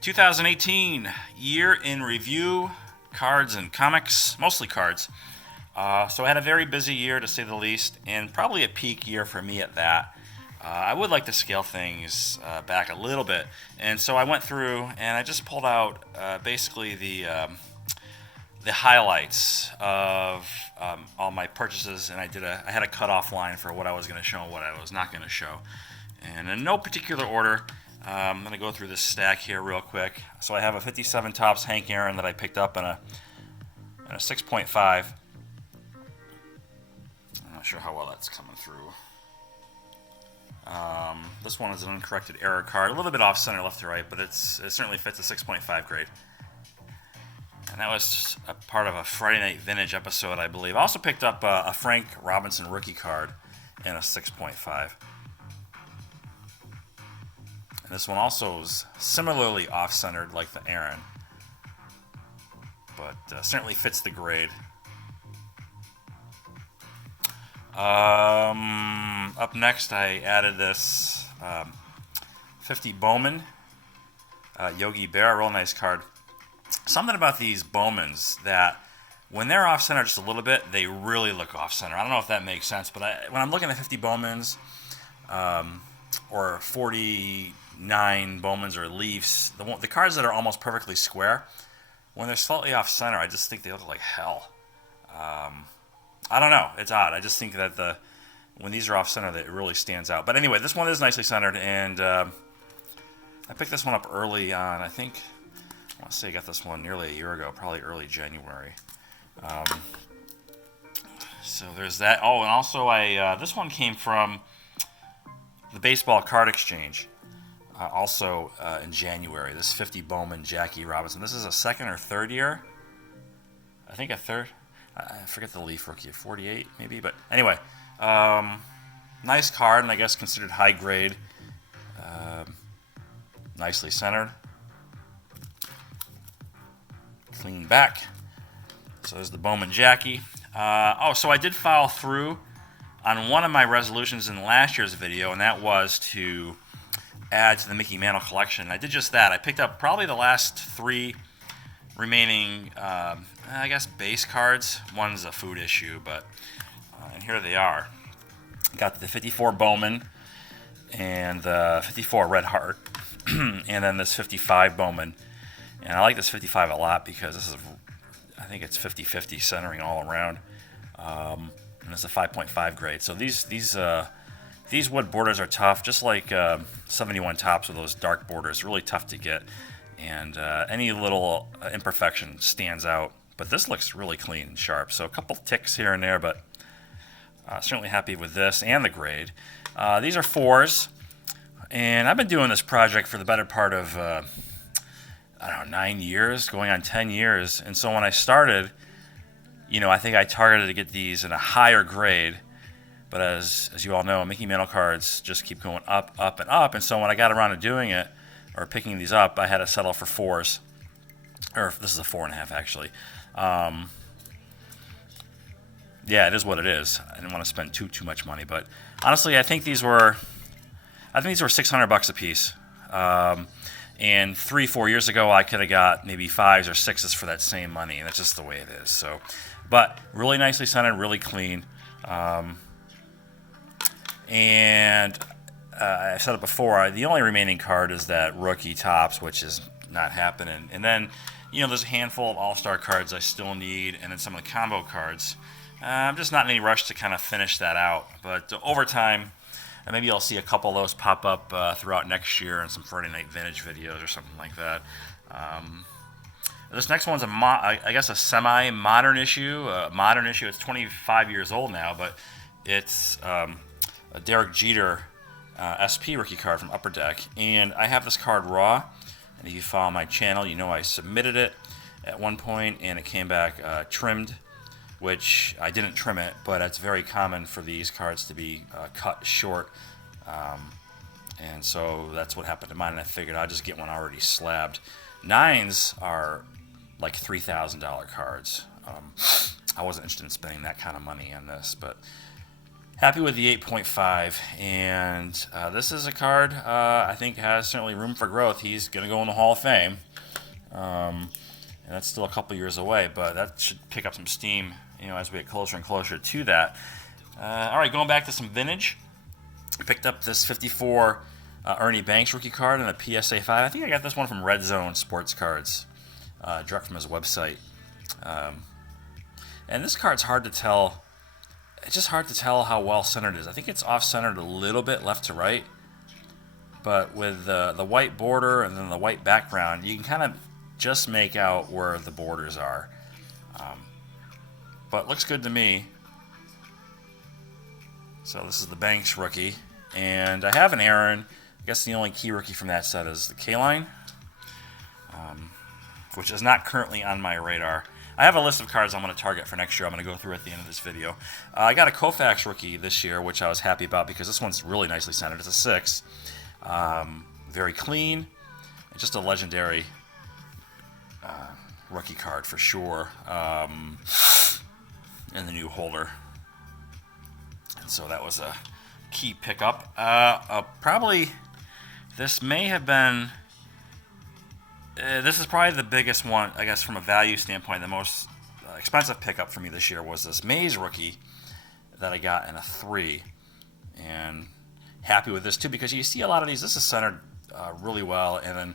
2018 year in review, cards and comics, mostly cards. So I had a very busy year to say the least, and probably a peak year for me at that. I would like to scale things back a little bit, and so I went through and I just pulled out basically the highlights of all my purchases, and I had a cutoff line for what I was going to show and what I was not going to show, and in no particular order. I'm going to go through this stack here real quick. So I have a 57 Topps Hank Aaron that I picked up in a 6.5. I'm not sure how well that's coming through. This one is an uncorrected error card. A little bit off center left to right, but it certainly fits a 6.5 grade. And that was a part of a Friday Night Vintage episode, I believe. I also picked up a Frank Robinson rookie card in a 6.5. This one also is similarly off-centered like the Aaron, but certainly fits the grade. Up next, I added this 50 Bowman Yogi Berra, real nice card. Something about these Bowmans that when they're off-center just a little bit, they really look off-center. I don't know if that makes sense, but when I'm looking at 50 Bowmans or 49 Bowmans or Leafs, the cards that are almost perfectly square, when they're slightly off center, I just think they look like hell. I don't know, it's odd. I just think that when these are off center, that it really stands out. But anyway, this one is nicely centered, and I picked this one up early on. I want to say I got this one nearly a year ago, probably early January. So there's that. Oh, and also this one came from the Baseball Card Exchange. Also in January, this 50 Bowman Jackie Robinson. This is a second or third year. I think a third. I forget the Leaf rookie, 48 maybe. But anyway, nice card, and I guess considered high grade. Nicely centered. Clean back. So there's the Bowman Jackie. So I did follow through on one of my resolutions in last year's video, and that was to add to the Mickey Mantle collection. I did just that. I picked up probably the last three remaining, I guess, base cards. One's a food issue, but and here they are. Got the 54 Bowman and the 54 Red Heart, and then this 55 Bowman. And I like this 55 a lot because I think it's 50-50 centering all around. And it's a 5.5 grade. So these wood borders are tough, just like 71 Topps with those dark borders. Really tough to get, and any little imperfection stands out. But this looks really clean and sharp. So a couple ticks here and there, but certainly happy with this and the grade. These are 4s, and I've been doing this project for the better part of 9 years, going on 10 years. And so when I started, I think I targeted to get these in a higher grade. But as you all know, Mickey Mantle cards just keep going up, up, and up. And so when I got around to doing it, or picking these up, I had to settle for 4s. Or this is a 4.5, actually. Yeah, it is what it is. I didn't want to spend too much money. But honestly, I think these were $600 a piece. And 3-4 years ago, I could have got maybe 5s or 6s for that same money. And that's just the way it is. So, but really nicely centered, really clean. And I've said it before, the only remaining card is that rookie Topps, which is not happening. And then, there's a handful of all-star cards I still need, and then some of the combo cards. I'm just not in any rush to kind of finish that out. But over time, maybe I'll see a couple of those pop up throughout next year in some Friday Night Vintage videos or something like that. This next one's a semi-modern issue. Modern issue. It's 25 years old now, but it's a Derek Jeter SP rookie card from Upper Deck, and I have this card raw. And if you follow my channel, you know I submitted it at one point, and it came back trimmed, which I didn't trim it, but it's very common for these cards to be cut short, and so that's what happened to mine. And I figured I'd just get one already slabbed. 9s are like $3,000 cards. I wasn't interested in spending that kind of money on this, but happy with the 8.5, and this is a card I think has certainly room for growth. He's going to go in the Hall of Fame, and that's still a couple years away, but that should pick up some steam, as we get closer and closer to that. All right, going back to some vintage. I picked up this 54 Ernie Banks rookie card and a PSA 5. I think I got this one from Red Zone Sports Cards, direct from his website. And this card's hard to tell. It's just hard to tell how well centered it is. I think it's off-centered a little bit left to right, but with the white border and then the white background, you can kind of just make out where the borders are. But looks good to me. So this is the Banks rookie, and I have an Aaron. I guess the only key rookie from that set is the K-Line, which is not currently on my radar. I have a list of cards I'm going to target for next year. I'm going to go through at the end of this video. I got a Koufax rookie this year, which I was happy about because this one's really nicely centered. It's a 6. Very clean. Just a legendary rookie card for sure. In the new holder. And so that was a key pickup. Probably, this may have been... this is probably the biggest one, I guess, from a value standpoint. The most expensive pickup for me this year was this Mays rookie that I got in a 3. And happy with this, too, because you see a lot of these. This is centered really well. And then,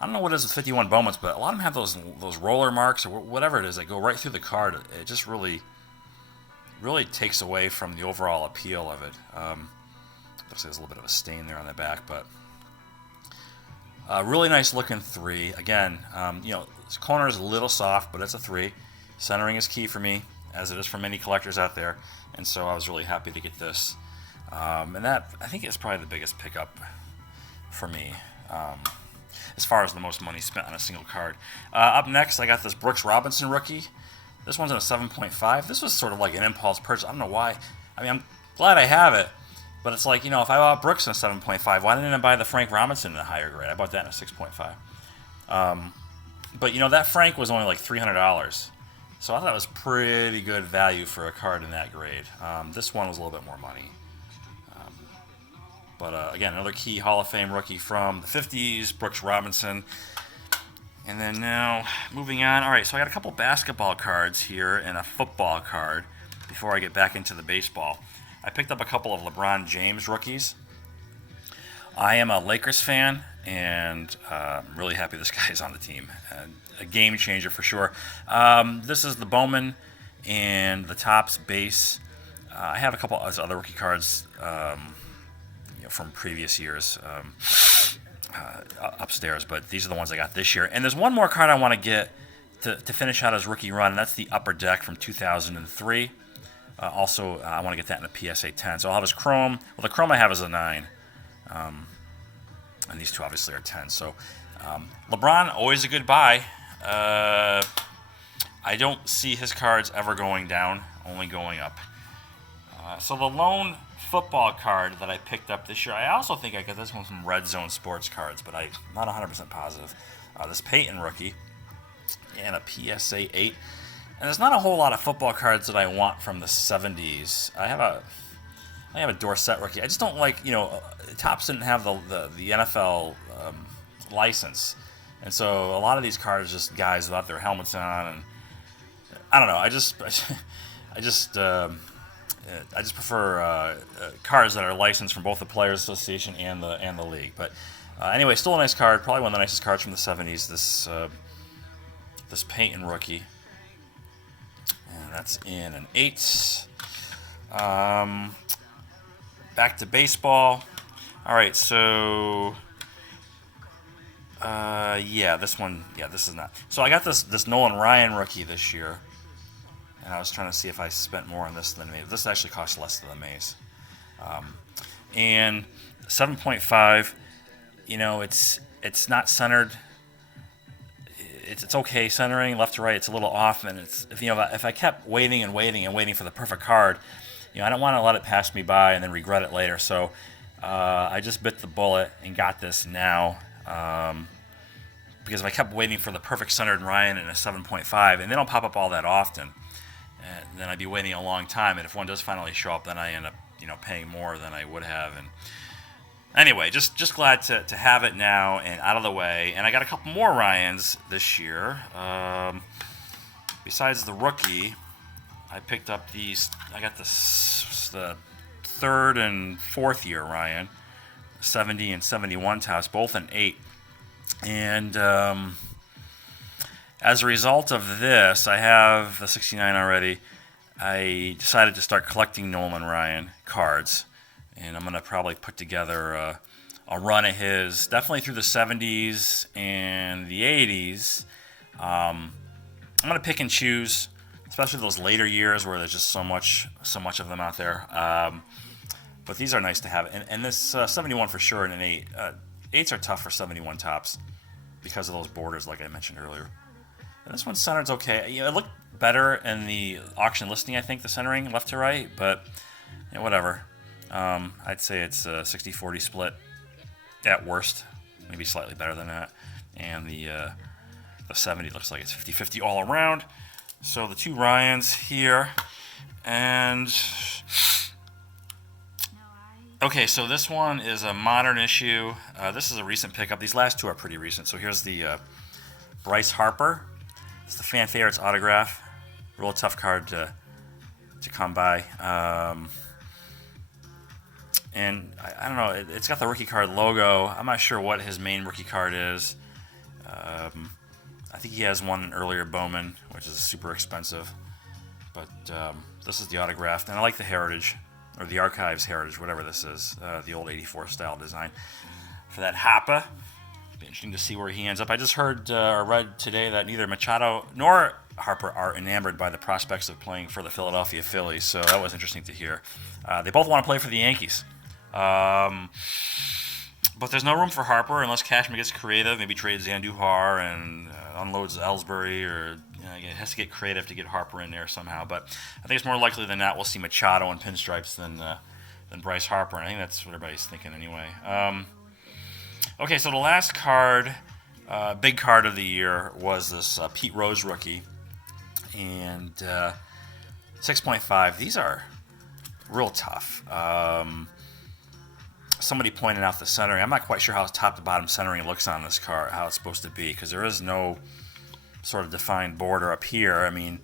I don't know what it is with 51 Bowmans, but a lot of them have those roller marks or whatever it is that go right through the card. It just really takes away from the overall appeal of it. Looks like there's a little bit of a stain there on the back, but... really nice looking 3. Again, this corner is a little soft, but it's a 3. Centering is key for me, as it is for many collectors out there, and so I was really happy to get this. And that, I think, is probably the biggest pickup for me, as far as the most money spent on a single card. Up next, I got this Brooks Robinson rookie. This one's in a 7.5. This was sort of like an impulse purchase. I don't know why. I mean, I'm glad I have it. But it's like, if I bought Brooks in a 7.5, why didn't I buy the Frank Robinson in a higher grade? I bought that in a 6.5. But, that Frank was only like $300. So I thought it was pretty good value for a card in that grade. This one was a little bit more money. But again, another key Hall of Fame rookie from the 50s, Brooks Robinson. And then now, moving on. All right, so I got a couple basketball cards here and a football card before I get back into the baseball. I picked up a couple of LeBron James rookies. I am a Lakers fan, and I'm really happy this guy is on the team. A game changer for sure. This is the Bowman and the Topps base. I have a couple of other rookie cards from previous years upstairs, but these are the ones I got this year. And there's one more card I want to get to finish out his rookie run, and that's the Upper Deck from 2003. Also, I want to get that in a PSA 10. So I'll have his Chrome. Well, the Chrome I have is a 9. And these two obviously are 10. So LeBron, always a good buy. I don't see his cards ever going down, only going up. So the lone football card that I picked up this year, I also think I got this one from Red Zone Sports Cards, but I'm not 100% positive. This Peyton rookie and a PSA 8. And there's not a whole lot of football cards that I want from the 70s. I have a Dorsett rookie. I just don't like, Topps didn't have the NFL license. And so a lot of these cards are just guys without their helmets on, and I don't know. I just prefer cards that are licensed from both the Players Association and the league. But anyway, still a nice card. Probably one of the nicest cards from the 70s. This Peyton rookie. And that's in an 8. Back to baseball. All right, so this one. Yeah, this is not. So I got this Nolan Ryan rookie this year, and I was trying to see if I spent more on this than Mays. This actually costs less than the Mays. And 7.5. It's not centered. It's okay centering left to right. It's a little off, and it's if I kept waiting for the perfect card, I don't want to let it pass me by and then regret it later. So I just bit the bullet and got this now, because if I kept waiting for the perfect centered Ryan in a 7.5, and they don't pop up all that often, and then I'd be waiting a long time. And if one does finally show up, then I end up paying more than I would have. And anyway, just glad to have it now and out of the way. And I got a couple more Ryans this year. Besides the rookie, I picked up these. I got the third and fourth year Ryan, 70 and 71 tops, both in 8. And as a result of this, I have the 69 already. I decided to start collecting Nolan Ryan cards, and I'm going to probably put together a run of his, definitely through the 70s and the 80s. I'm going to pick and choose, especially those later years where there's just so much of them out there. But these are nice to have, and this 71 for sure, and an 8. 8s are tough for 71 tops because of those borders, like I mentioned earlier. And this one's centered's okay. It looked better in the auction listing, I think, the centering left to right, but whatever. I'd say it's a 60-40 split at worst, maybe slightly better than that. And the 70 looks like it's 50-50 all around. So the two Ryans here, and okay, so this one is a modern issue. This is a recent pickup. These last two are pretty recent. So here's the Bryce Harper. It's the fan favorites autograph. Real tough card to come by. And I don't know, it's got the rookie card logo. I'm not sure what his main rookie card is. I think he has one earlier Bowman, which is super expensive. But this is the autograph. And I like the Heritage, or the Archives Heritage, whatever this is. The old 84 style design. For that Hapa. Be interesting to see where he ends up. I just heard or read today that neither Machado nor Harper are enamored by the prospects of playing for the Philadelphia Phillies, so that was interesting to hear. They both want to play for the Yankees. But there's no room for Harper unless Cashman gets creative, maybe trades Andujar and unloads Ellsbury, or it has to get creative to get Harper in there somehow. But I think it's more likely than not we'll see Machado and pinstripes than Bryce Harper, and I think that's what everybody's thinking anyway. Okay, so the last card, big card of the year, was this Pete Rose rookie. And 6.5, these are real tough. Somebody pointed out the centering. I'm not quite sure how top to bottom centering looks on this card, how it's supposed to be, because there is no sort of defined border up here. I mean,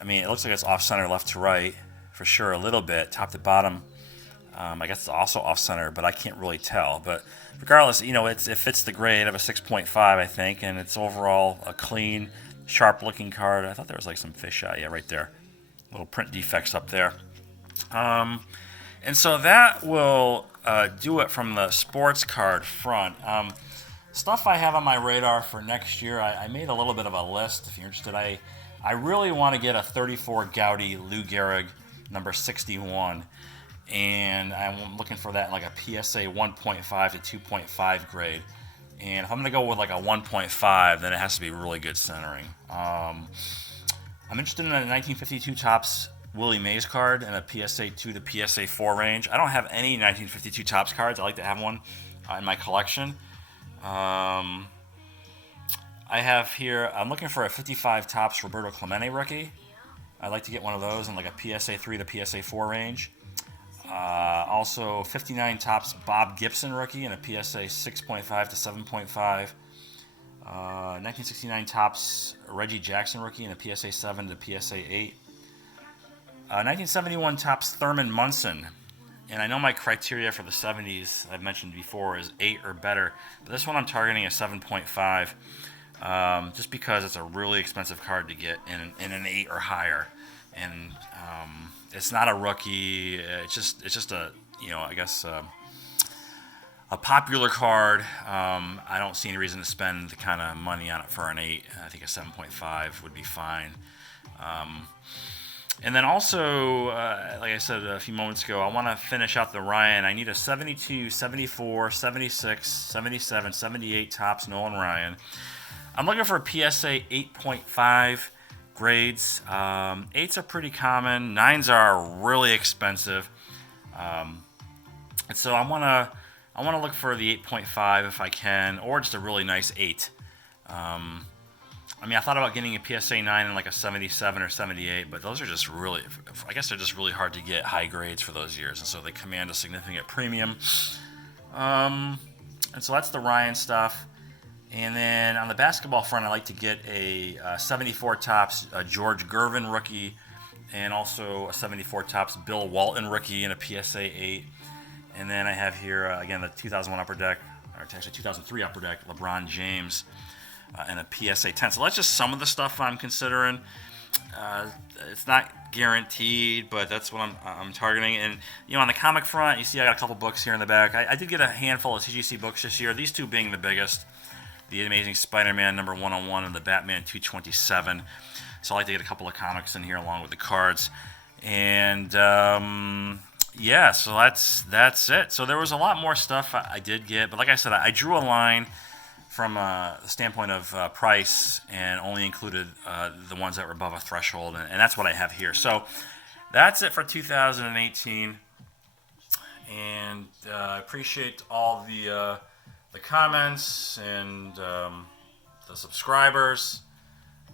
it looks like it's off center left to right for sure a little bit. Top to bottom, I guess it's also off center, but I can't really tell. But regardless, it fits the grade of a 6.5, I think, and it's overall a clean, sharp-looking card. I thought there was like some fisheye, right there. Little print defects up there. And so that will do it from the sports card front. Stuff I have on my radar for next year, I made a little bit of a list. If you're interested, I really want to get a 34 Gaudy Lou Gehrig, number 61. And I'm looking for that in like a PSA 1.5 to 2.5 grade. And if I'm going to go with like a 1.5, then it has to be really good centering. I'm interested in a 1952 Topps Willie Mays card in a PSA 2 to PSA 4 range. I don't have any 1952 Topps cards. I like to have one in my collection. I have here, I'm looking for a 55 Topps Roberto Clemente rookie. I'd like to get one of those in like a PSA 3 to PSA 4 range. Also, 59 Topps Bob Gibson rookie in a PSA 6.5 to 7.5. 1969 Topps Reggie Jackson rookie in a PSA 7 to PSA 8. 1971 Topps Thurman Munson. And I know my criteria for the 70s, I've mentioned before, is 8 or better. But this one I'm targeting a 7.5. Just because it's a really expensive card to get in an 8 or higher. And it's not a rookie. It's just a, I guess a popular card. I don't see any reason to spend the kind of money on it for an 8. I think a 7.5 would be fine. And then also, like I said a few moments ago, I want to finish out the Ryan. I need a 72, 74, 76, 77, 78 Topps Nolan Ryan. I'm looking for a PSA 8.5 grades. 8s are pretty common. 9s are really expensive. And so I want to look for the 8.5 if I can, or just a really nice 8. I mean, I thought about getting a PSA 9 and like a 77 or 78, but those are just really, I guess they're just really hard to get high grades for those years, and so they command a significant premium. And so that's the Ryan stuff. And then on the basketball front, I like to get a 74 Topps George Gervin rookie, and also a 74 Topps Bill Walton rookie and a PSA 8. And then I have here, again, the 2001 Upper Deck, or actually 2003 Upper Deck, LeBron James, and a PSA 10. So that's just some of the stuff I'm considering. It's not guaranteed, but that's what I'm targeting. And on the comic front, you see I got a couple books here in the back. I did get a handful of TGC books this year. These two being the biggest: the Amazing Spider-Man number 101 and the Batman 227. So I like to get a couple of comics in here along with the cards. And yeah, so that's it. So there was a lot more stuff I did get, but like I said, I drew a line from the standpoint of price and only included the ones that were above a threshold, and that's what I have here. So that's it for 2018, and I appreciate all the comments and the subscribers.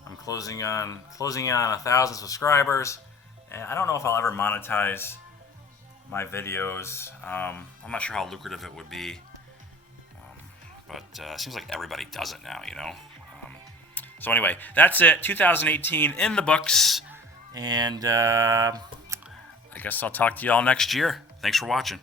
I'm closing on 1,000 subscribers, and I don't know if I'll ever monetize my videos. I'm not sure how lucrative it would be. But it seems like everybody does it now, So anyway, that's it. 2018 in the books. And I guess I'll talk to you all next year. Thanks for watching.